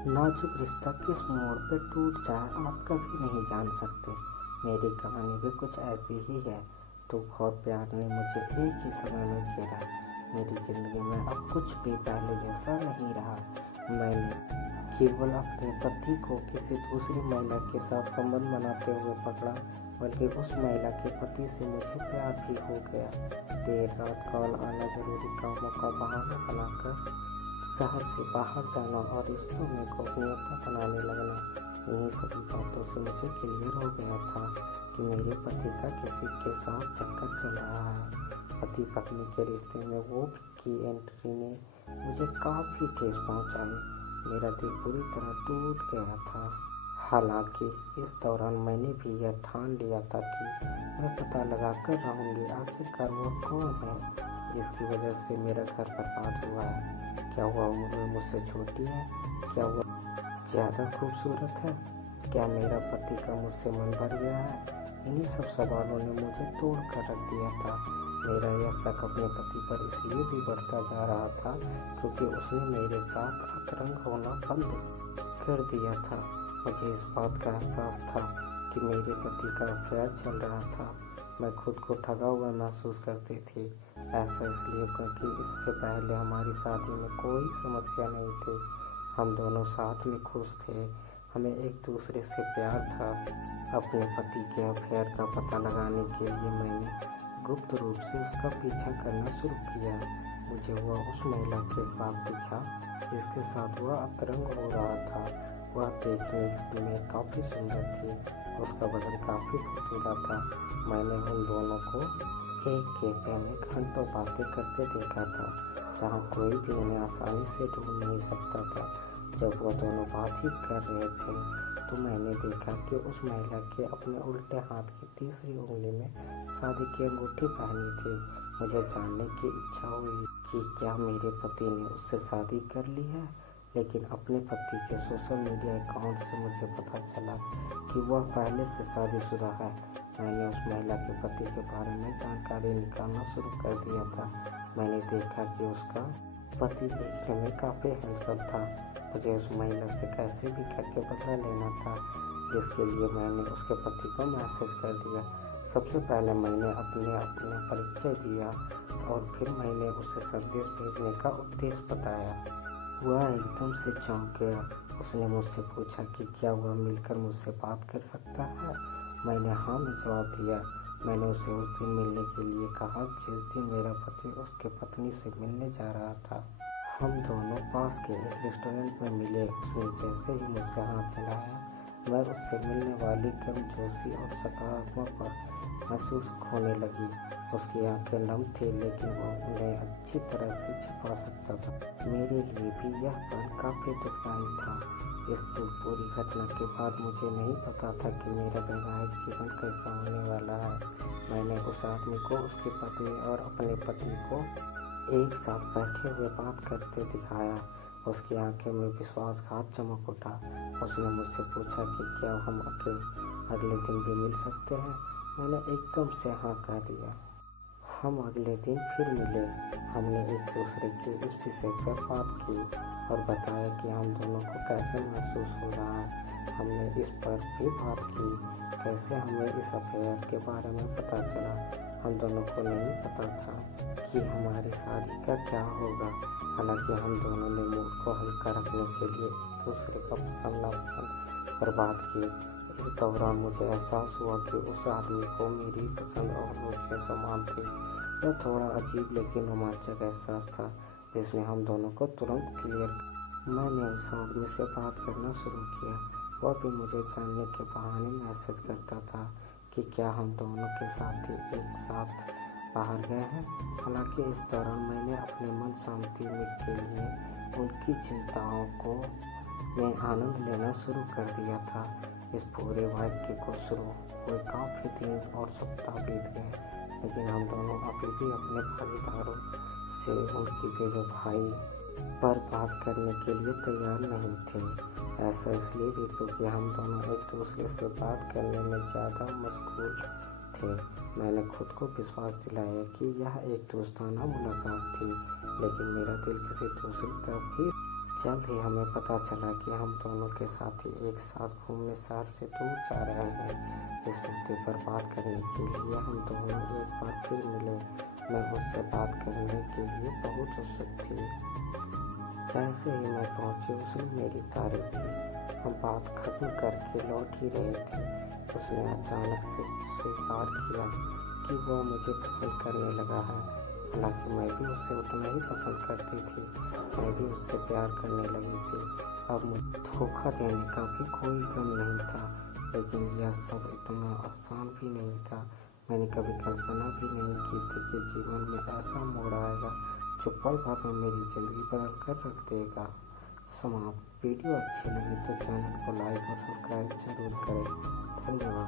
नाजुक रिश्ता किस मोड़ पे टूट जाए आप कभी नहीं जान सकते। मेरी कहानी भी कुछ ऐसी ही है। दुख और प्यार ने मुझे एक ही समय में घेरा। मेरी ज़िंदगी में अब कुछ भी पहले जैसा नहीं रहा। मैंने केवल अपने पति को किसी दूसरी महिला के साथ संबंध बनाते हुए पकड़ा, बल्कि उस महिला के पति से मुझे प्यार भी हो गया। देर रात कॉल आना, ज़रूरी कामों का बहाना बनाकर शहर से बाहर जाना और रिश्तों में गोपनीयता बनाने लगना, इन्हीं सभी बातों से मुझे क्लियर हो गया था कि मेरे पति का किसी के साथ चक्कर चल रहा है। पति पत्नी के रिश्ते में वो की एंट्री ने मुझे काफ़ी ठेस पहुंचाई। मेरा दिल पूरी तरह टूट गया था। हालांकि इस दौरान मैंने भी यह ठान लिया था कि मैं पता लगा कर रहूँगी आखिरकार वो कौन है जिसकी वजह से मेरा घर बर्बाद हुआ है। क्या वह उम्र में मुझसे छोटी है? क्या वह ज़्यादा खूबसूरत है? क्या मेरा पति का मुझसे मन भर गया है? इन्हीं सब सवालों ने मुझे तोड़ कर रख दिया था। मेरा यह शक अपने पति पर इसलिए भी बढ़ता जा रहा था क्योंकि उसने मेरे साथ अतरंग होना बंद कर दिया था। मुझे इस बात का एहसास था कि मेरे पति का अफेयर चल रहा था। मैं खुद को ठगा हुआ महसूस करती थी। ऐसा इसलिए क्योंकि इससे पहले हमारी शादी में कोई समस्या नहीं थी। हम दोनों साथ में खुश थे। हमें एक दूसरे से प्यार था। अपने पति के अफेयर का पता लगाने के लिए मैंने गुप्त रूप से उसका पीछा करना शुरू किया। मुझे वह उस महिला के साथ दिखा जिसके साथ वह अतरंग हो रहा था। वह देखने में काफ़ी सुंदर थी। उसका बदन काफ़ी फुर्तीला था। मैंने उन दोनों को एक कैफे में घंटों बातें करते देखा था, जहाँ कोई भी उन्हें आसानी से ढूंढ नहीं सकता था। जब वह दोनों बात ही कर रहे थे तो मैंने देखा कि उस महिला के अपने उल्टे हाथ की तीसरी उंगली में शादी की अंगूठी पहनी थी। मुझे जानने की इच्छा हुई कि क्या मेरे पति ने उससे शादी कर ली है, लेकिन अपने पति के सोशल मीडिया अकाउंट से मुझे पता चला कि वह पहले से शादीशुदा है। मैंने उस महिला के पति के बारे में जानकारी निकालना शुरू कर दिया था। मैंने देखा कि उसका पति देखने में काफ़ी हैंडसम था। मुझे उस महिला से कैसे भी करके बदला लेना था, जिसके लिए मैंने उसके पति को मैसेज कर दिया। सबसे पहले मैंने अपना परिचय दिया और फिर मैंने उसे संदेश भेजने का उद्देश्य बताया। वह एकदम से चौंक गया। उसने मुझसे पूछा कि क्या वह मिलकर मुझसे बात कर सकता है। मैंने हाँ में जवाब दिया। मैंने उसे उस दिन मिलने के लिए कहा जिस दिन मेरा पति उसके पत्नी से मिलने जा रहा था। हम दोनों पास के एक रेस्टोरेंट में मिले। उसने जैसे ही मुझसे हाथ मिलाया, मैं उससे मिलने वाली गर्मजोशी और सकारात्मक महसूस होने लगी। उसकी आंखें नम थी, लेकिन वह उन्हें अच्छी तरह से छिपा सकता था। मेरे लिए भी यह पल काफ़ी दुखदायी था। इस पूरी घटना के बाद मुझे नहीं पता था कि मेरा वैवाहिक जीवन कैसा होने वाला है। मैंने उस आदमी को उसकी पत्नी और अपने पति को एक साथ बैठे हुए बात करते दिखाया। उसकी आंखें में विश्वासघात चमक उठा। उसने मुझसे पूछा कि क्या हम अगले दिन भी मिल सकते हैं। मैंने एकदम से हाँ कह दिया। हम अगले दिन फिर मिले। हमने एक दूसरे के इस विषय पर बात की और बताया कि हम दोनों को कैसे महसूस हो रहा है। हमने इस पर भी बात की कैसे हमें इस अफेयर के बारे में पता चला। हम दोनों को नहीं पता था कि हमारी शादी का क्या होगा। हालांकि हम दोनों ने मूड को हल्का रखने के लिए एक दूसरे का पसंद नापसंद पर बात की। इस दौरान मुझे एहसास हुआ कि उस आदमी को मेरी पसंद और रुचियाँ समान थी। यह थोड़ा अजीब लेकिन रोमांचक एहसास था जिसने हम दोनों को तुरंत क्लियर। मैंने उस आदमी से बात करना शुरू किया। वह भी मुझे जानने के बहाने मैसेज करता था कि क्या हम दोनों के साथी एक साथ बाहर गए हैं। हालांकि इस दौरान मैंने अपने मन शांति के लिए उनकी चिंताओं में आनंद लेना शुरू कर दिया था। इस पूरे वाक्य को शुरू हुए काफ़ी दिन और सप्ताह बीत गए, लेकिन हम दोनों अभी भी अपने भागीदारों से उनकी बेवफाई पर बात करने के लिए तैयार नहीं थे। ऐसा इसलिए भी क्योंकि हम दोनों एक दूसरे से बात करने में ज़्यादा मशगूल थे। मैंने खुद को विश्वास दिलाया कि यह एक दोस्ताना मुलाकात थी, लेकिन मेरा दिल किसी दूसरी तरफ ही जल्द ही हमें पता चला कि हम दोनों के साथी एक साथ घूमने शहर से दूर जा रहे हैं। इस मुद्दे पर बात करने के लिए हम दोनों एक बार फिर मिले। मैं उससे बात करने के लिए बहुत उत्सुक थी। जैसे ही मैं पहुंची उसने मेरी तारीफ की। हम बात खत्म करके लौट ही रहे थे, उसने अचानक से स्वीकार किया कि वह मुझे पसंद करने लगा है। हालांकि मैं भी उसे उतना ही पसंद करती थी, मैं भी उससे प्यार करने लगी थी। अब मुझे धोखा देने का भी कोई गम नहीं था, लेकिन यह सब इतना आसान भी नहीं था। मैंने कभी कल्पना भी नहीं की थी कि जीवन में ऐसा मोड़ आएगा जो पल भर में मेरी ज़िंदगी बदल कर रख देगा। समाप्त। वीडियो अच्छी लगी तो चैनल को लाइक और सब्सक्राइब जरूर करें। धन्यवाद।